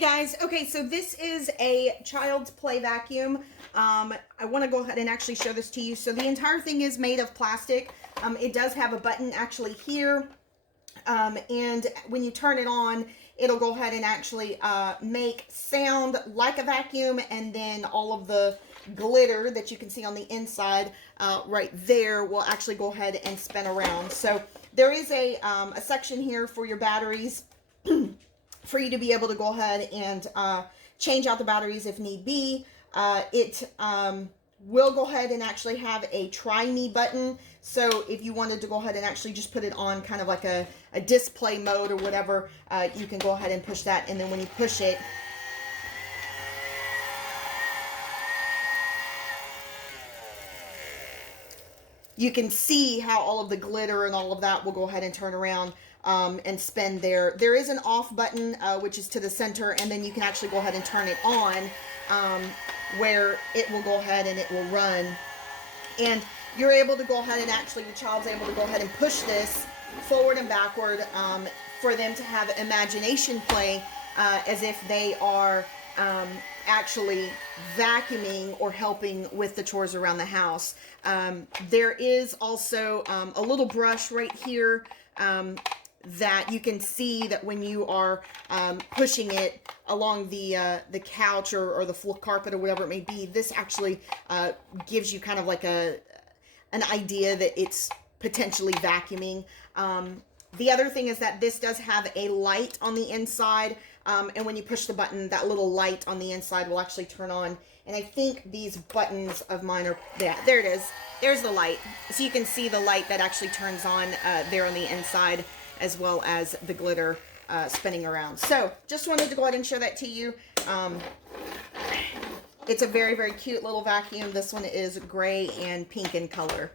guys, okay, so this is a child's play vacuum. I want to go ahead and actually show this to you. So the entire thing is made of plastic. It does have a button actually here, and when you turn it on, it'll go ahead and actually make sound like a vacuum, and then all of the glitter that you can see on the inside right there will actually go ahead and spin around. So there is a section here for your batteries for you to be able to go ahead and change out the batteries if need be. It will go ahead and actually have a try me button. So if you wanted to go ahead and actually just put it on kind of like a display mode or whatever, you can go ahead and push that. And then when you push it, you can see how all of the glitter and all of that will go ahead and turn around and spin there. There is an off button, which is to the center, and then you can actually go ahead and turn it on, where it will go ahead and it will run. And you're able to go ahead and actually, the child's able to go ahead and push this forward and backward for them to have imagination play as if they are actually vacuuming or helping with the chores around the house. There is also a little brush right here that you can see that when you are pushing it along the couch or the floor carpet or whatever it may be, this actually gives you kind of like an idea that it's potentially vacuuming. The other thing is that this does have a light on the inside, and when you push the button, that little light on the inside will actually turn on. And I think these buttons of mine are, yeah, there it is. There's the light. So you can see the light that actually turns on there on the inside, as well as the glitter spinning around. So just wanted to go ahead and show that to you. It's a very, very cute little vacuum. This one is gray and pink in color.